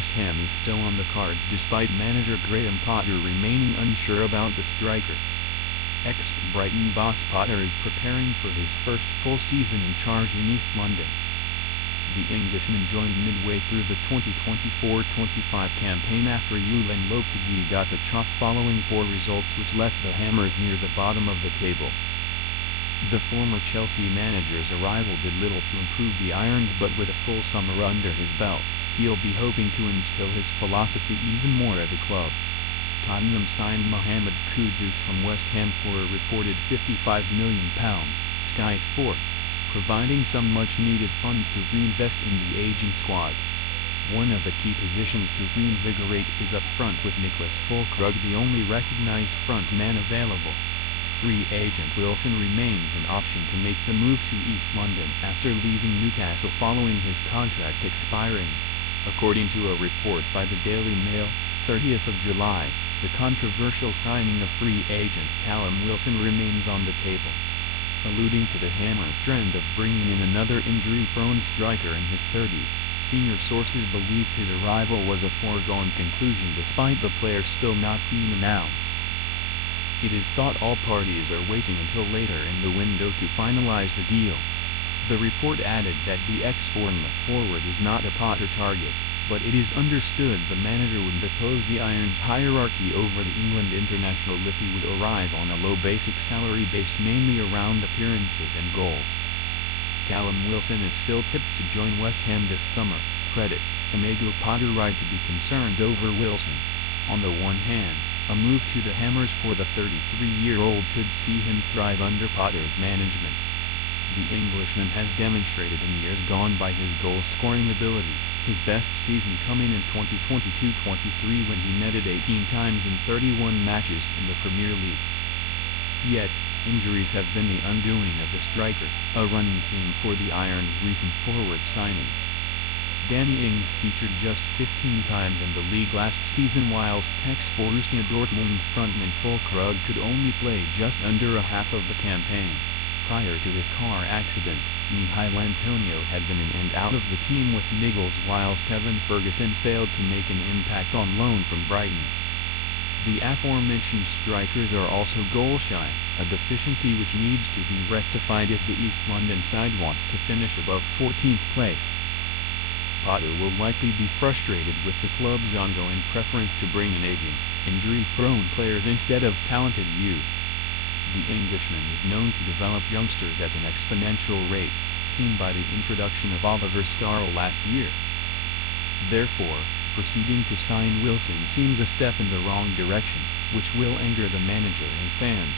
West Ham is still on the cards despite manager Graham Potter remaining unsure about the striker. Ex-Brighton boss Potter is preparing for his first full season in charge in East London. The Englishman joined midway through the 2024-25 campaign after Julen Lopetegui got the chop following poor results which left the Hammers near the bottom of the table. The former Chelsea manager's arrival did little to improve the Irons, but with a full summer under his belt, he'll be hoping to instill his philosophy even more at the club. Tottenham signed Mohammed Kudus from West Ham for a reported £55 million, Sky Sports, providing some much-needed funds to reinvest in the aging squad. One of the key positions to reinvigorate is up front, with Niclas Fullkrug the only recognized front man available. Free agent Wilson remains an option to make the move to East London after leaving Newcastle following his contract expiring. According to a report by the Daily Mail, 30th of July, the controversial signing of free agent Callum Wilson remains on the table. Alluding to the Hammers' trend of bringing in another injury-prone striker in his 30s, senior sources believed his arrival was a foregone conclusion despite the player still not being announced. It is thought all parties are waiting until later in the window to finalize the deal. The report added that the ex-Bournemouth forward is not a Potter target, but it is understood the manager would oppose the Irons' hierarchy over the England international if he would arrive on a low basic salary based mainly around appearances and goals. Callum Wilson is still tipped to join West Ham this summer. Credit Amigo Potter right to be concerned over Wilson. On the one hand, a move to the Hammers for the 33-year-old could see him thrive under Potter's management. The Englishman has demonstrated in years gone by his goal-scoring ability, his best season coming in 2022-23 when he netted 18 times in 31 matches in the Premier League. Yet, injuries have been the undoing of the striker, a running theme for the Irons' recent forward signings. Danny Ings featured just 15 times in the league last season, whilst ex-Borussia Dortmund frontman Fullkrug could only play just under a half of the campaign. Prior to his car accident, Michail Antonio had been in and out of the team with niggles, whilst Evan Ferguson failed to make an impact on loan from Brighton. The aforementioned strikers are also goal-shy, a deficiency which needs to be rectified if the East London side wants to finish above 14th place. Potter will likely be frustrated with the club's ongoing preference to bring in aging, injury-prone players instead of talented youth. The Englishman is known to develop youngsters at an exponential rate, seen by the introduction of Oliver Scarl last year. Therefore, proceeding to sign Wilson seems a step in the wrong direction, which will anger the manager and fans.